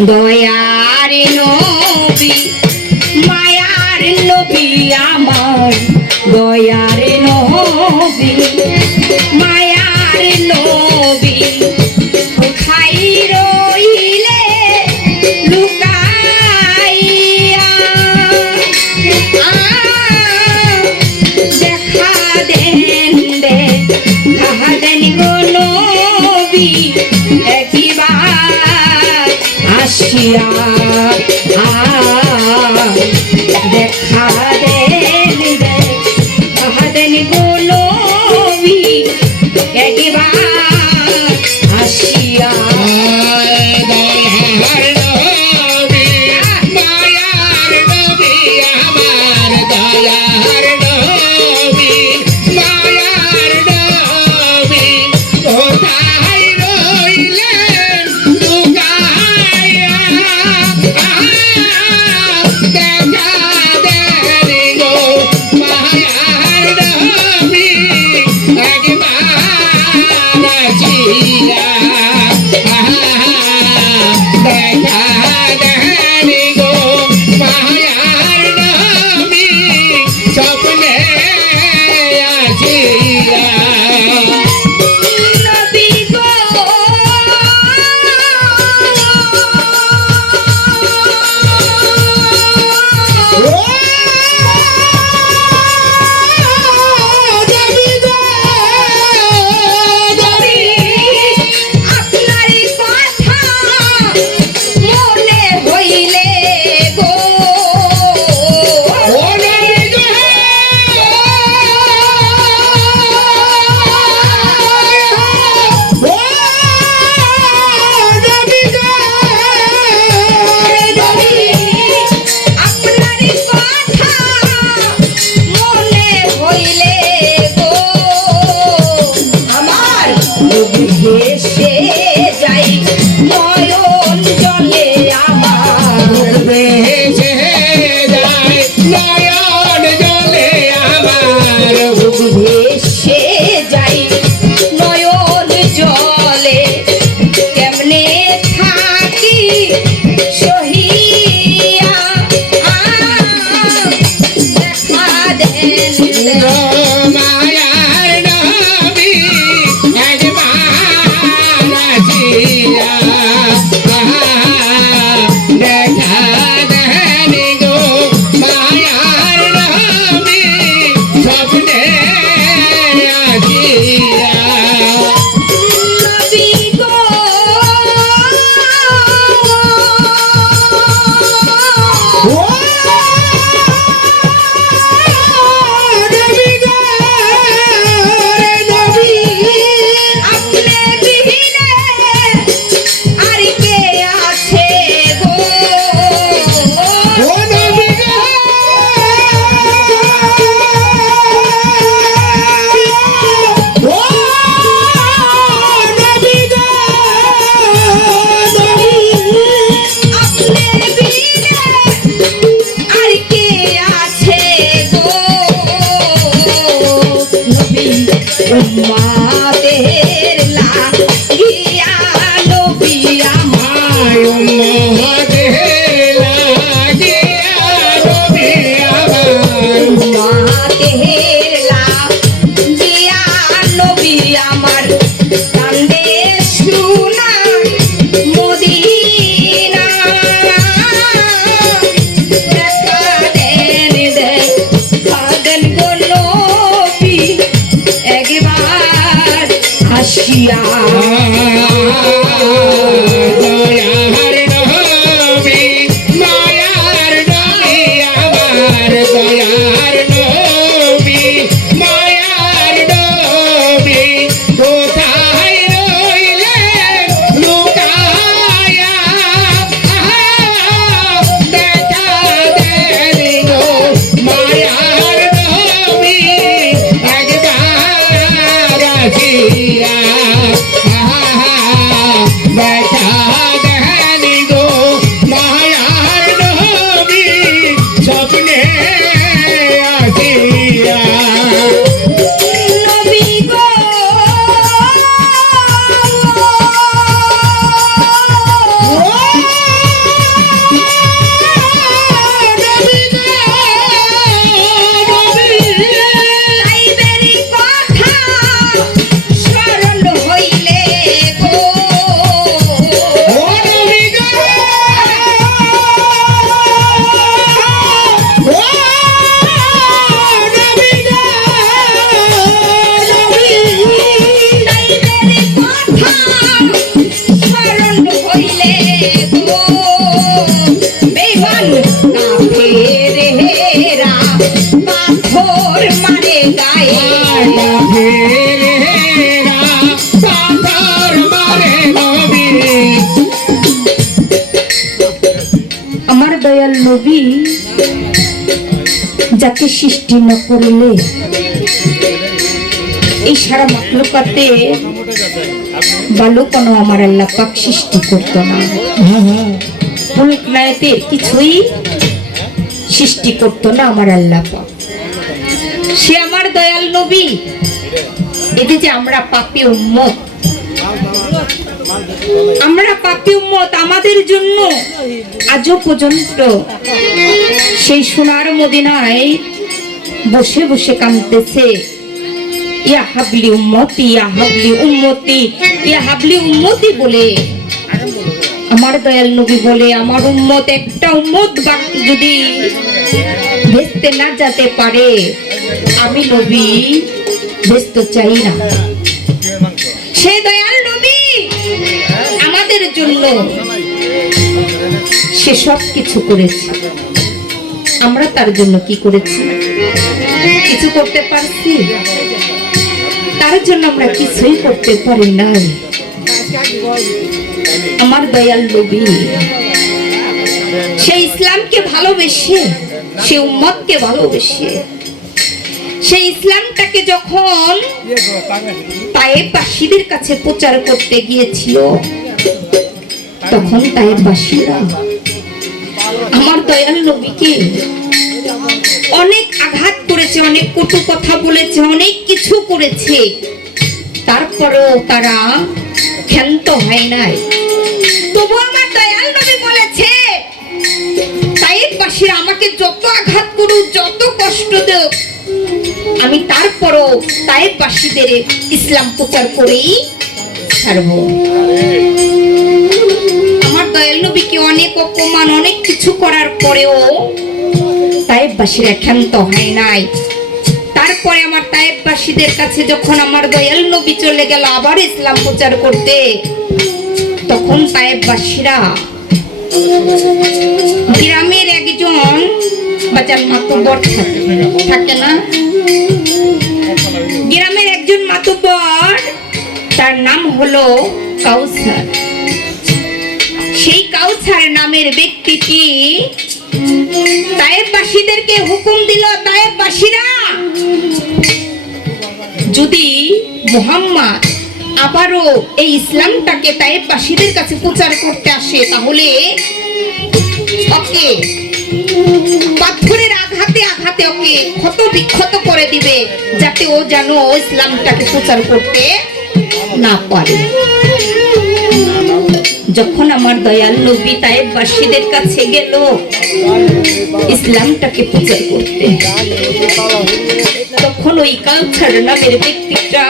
দয়ার নবী মায়ার নবী আমার দয়ার নবী মায়ার নবী কোথায় রইলে লুকাইয়া দেখা দেন দেখা দেন গো নবী একবার আসিয়া দেখা দেন দেখা দেন গো নবী একবার আসিয়া ভেসে যাই নয়ন জলে আমার ভেসে যাই নয়ন জলে আমার ভেসে যাই নয়ন জলে কেমনে থাকি সহিয়া দেখা দেন উম্মতের লাগিয়া নবী আমার উম্মতের লাগিয়া নবী আমার উম্মতের লাগিয়া নবী আমার কান্দে সোনা মদিনা দেখা দেন দেখা দেন গো নবী একবার আসিয়া দয়ার নবী মায়ার নবী আমার দয়ার নবী মায়ার নবী কোথায় রইলেন লুকায়া দেখা দেন গো মায়ার নবী একবার আসিয়া মারে গায়ে কাফেরেরা পাথর মারে নবী। আমার দয়াল নবী যাকে সৃষ্টি না করলে এই সারা মাখলুকাতে বালুকণা আমার আল্লাহ পাক সৃষ্টি করতো না, ফুলকনায়তে কিছুই সৃষ্টি করতো না আমার আল্লাহ পাক। সে আমার দয়াল নবী। এতে যে আমরা পাপী উম্মত, আমরা পাপী উম্মত, আমাদের জন্য আজও পর্যন্ত সেই সোনার মদিনায় বসে বসে কাঁদতেছে, ইয়া হাবলি উম্মতি, ইয়া হাবলি উম্মতি, ইয়া হাবলি উম্মতি বলে। আমার দয়াল নবী বলে, আমার উম্মত একটা উম্মত যদি ভেস্তে না যেতে পারে, আমি নবী ভেস্তে চাই না। সেই দয়াল নবী আমাদের জন্য সে সব কিছু করেছে, আমরা তার জন্য কি করেছি? কিছু করতে পারছি? তার জন্য আমরা কিছুই করতে পারি নাই। আমার দয়াল নবী সে ইসলামকে ভালোবেসে, সে উম্মতকে ভালোবেসে, সেই ইসলামটাকে যখন তায়েফবাসীদের কাছে প্রচার করতে গিয়েছিল, তখন তায়েফবাসীরা আমার দয়াল নবীকে অনেক আঘাত করেছে, অনেক কটু কথা বলেছে, অনেক কিছু করেছে। তারপরেও তারা ক্ষান্ত হয় নাই। তবু আমার দয়াল নবী বলেছে, তায়েফবাসীরা আমাকে যত আঘাত করুক, যত কষ্ট দেব, আমি তারপরও তায়েফবাসীদের ইসলাম প্রচার করেই ছাড়বো। আমার দয়াল নবীকে অনেক অপমান, অনেক কিছু করার পরেও তায়েফবাসীরা ক্ষান্ত হয় নাই। তারপরে আমার তায়েফবাসীদের কাছে যখন আমার দয়াল নবী চলে গেল আবার ইসলাম প্রচার করতে, তখন তায়েফবাসীরা গ্রামের একজন বাজার মাতব্বর থাকে না, গ্রামের একজন মাতব্বর, তার নাম হলো কাউসার। সেই কাউসার নামের ব্যক্তিটি তায়েফবাসীদেরকে হুকুম দিল, তায়েফবাসীরা যদি মুহাম্মদ আবারও এই ইসলামটাকে তায়েফবাসীদের কাছে প্রচার করতে আসে, তাহলে ওকে পাথরের আঘাতে আঘাতে ওকে ক্ষত বিক্ষত করে দিবে, যাতে ও যেন ইসলামটাকে প্রচার করতে না পারে। যখন আমার দয়াল নবী তায়েফবাসীদের কাছে গেল ইসলামটাকে প্রচার করতে, তখন ওই কাউসার নামের ব্যক্তিটা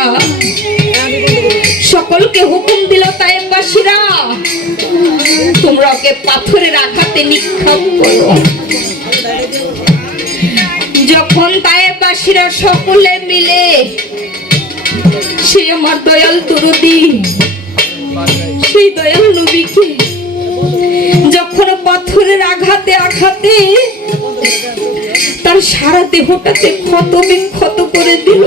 সকলকে হুকুম দিল, তায়েফবাসীরা তোমরা ওকে পাথরের আঘাতে নিক্ষেপ করো। যখন তায়েফবাসীরা সকলে মিলে সে আমার দয়াল দরদি সেই দয়াল নবীকে যখন পাথরের আঘাতে আঘাতে তার সারা দেহটাতে ক্ষত বিক্ষত করে দিল,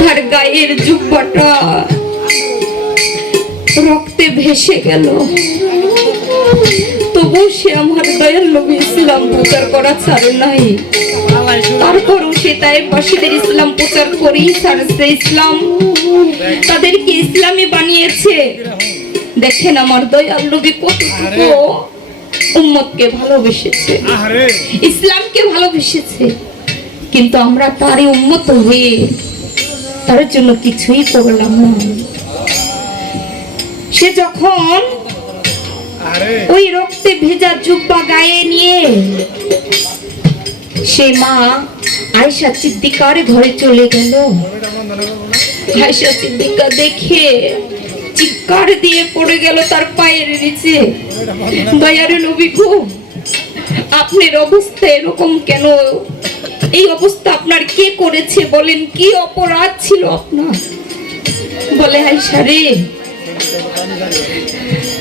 তার গায়ের জুব্বাটা রক্তে ভেসে গেল, তবু সে আমার দয়াল নবী ইসলাম প্রচার করা ছাড়ে নাই। তারপরও সে তায়েফবাসীদের ইসলাম প্রচার করেই ছাড়ছে, ইসলাম তাদেরকে ইসলামী বানিয়েছে। দেখেন আমার দয়াল নবী কতটুকু উম্মতকে ভালোবেসেছে, ইসলামকে ভালোবেসেছে। কিন্তু আমরা তারই উম্মত হয়ে তার জন্য কিছুই করলাম না। সে যখন ওই রক্তে ভেজা জুব্বা গায়ে নিয়ে সে মা আয়েশা সিদ্দিকার ঘরে চলে গেল, আয়েশা সিদ্দিকা দেখে চিৎকার দিয়ে পড়ে গেল তার পায়ের নিচে, দয়ার নবী গো, আপনার অবস্থা এরকম কেন? এই অবস্থা আপনার কে করেছে? বলেন, কি অপরাধ ছিল আপনার? বলে, আয়েশা রে,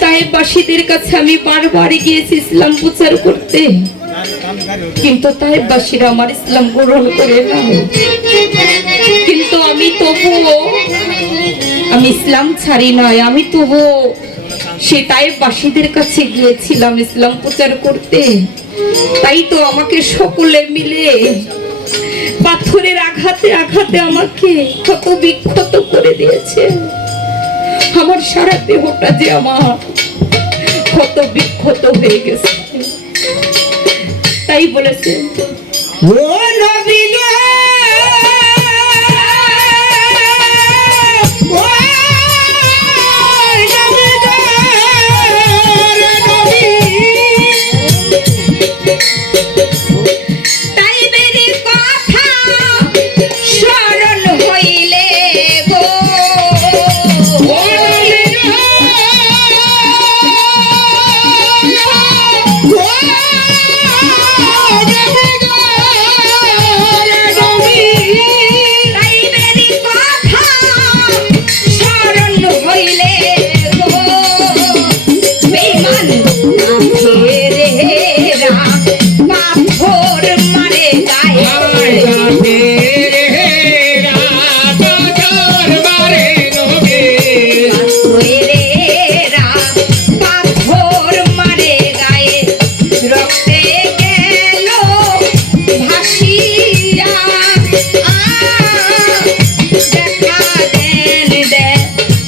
তায়েফবাসীদের কাছে আমি বারবার গিয়েছি ইসলাম প্রচার করতে, কিন্তু তাইফবাসীরা আমার ইসলাম গ্রহণ করে না। কিন্তু আমি ইসলাম ছাড়ি নাই, আমি তবুও সে তাইফবাসীদের কাছে গিয়েছিলাম ইসলাম প্রচার করতে। তাই তো আমাকে সকলে মিলে পাথরের আঘাতে আঘাতে আমাকে ক্ষত বিক্ষত করে দিয়েছে। আমার সারা দেহটা যে আমার ক্ষত বিক্ষত হয়ে গেছে। তাই বলেছে, ও নবী গো, ও নবী গো, রে নবী। তাইবেরই কথা স্মরণ হইলে গো, ও নবী গো, ও নবী গো, রে নবী। তাইবেরই কথা স্মরণ হইলে গো, বেঈমান কাফেরেরা পাথর মারে গায়ে। আয় কাফেরেরা পাথর মারে নবী। কাফেরেরা পাথর মারে গায়ে, রক্তে গেল ভাসিয়া।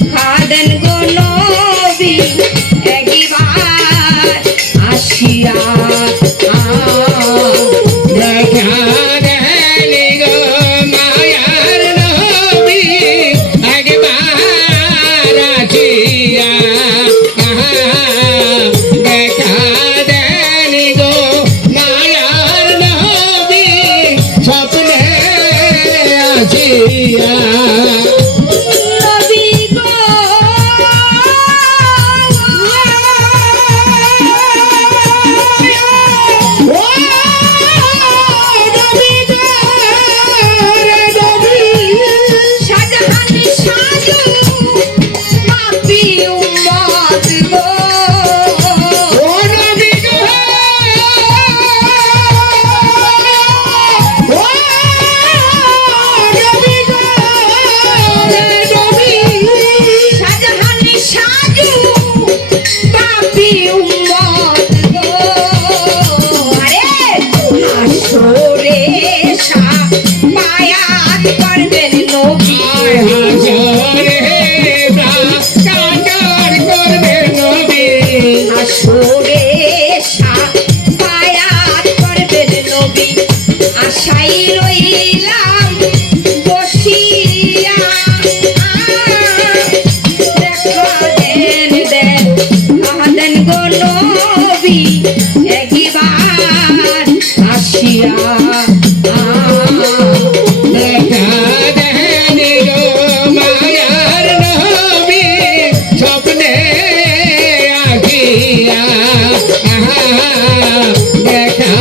দেখা দেন গো নবী একবার আসিয়া। দেখা দেনি গো মায়ার নবী একবার আসিয়া। দেখা দেনি গো মায়ার নবী স্বপ্নে আসিয়া। নবী গো, ও নবী গো, রে নবী। শাহজাহান সাজু পাপী উম্মত গো, ও নবী গো, ও নবী গো, রে নবী। শাহজাহান সাজু পাপী উম্মত গো। আরে হাসরে শাফায়াত করবেন নবী, আয় হাসরে প্রাকার করবে নবী। হাসরে শাফায়াত করবেন নবী। আশাই রইলাম বসিয়া। দেখা দেন গো নবী একবার আসিয়া। দেখা দেনি গো মায়ার নবী স্বপ্নে আসিয়া। দেখা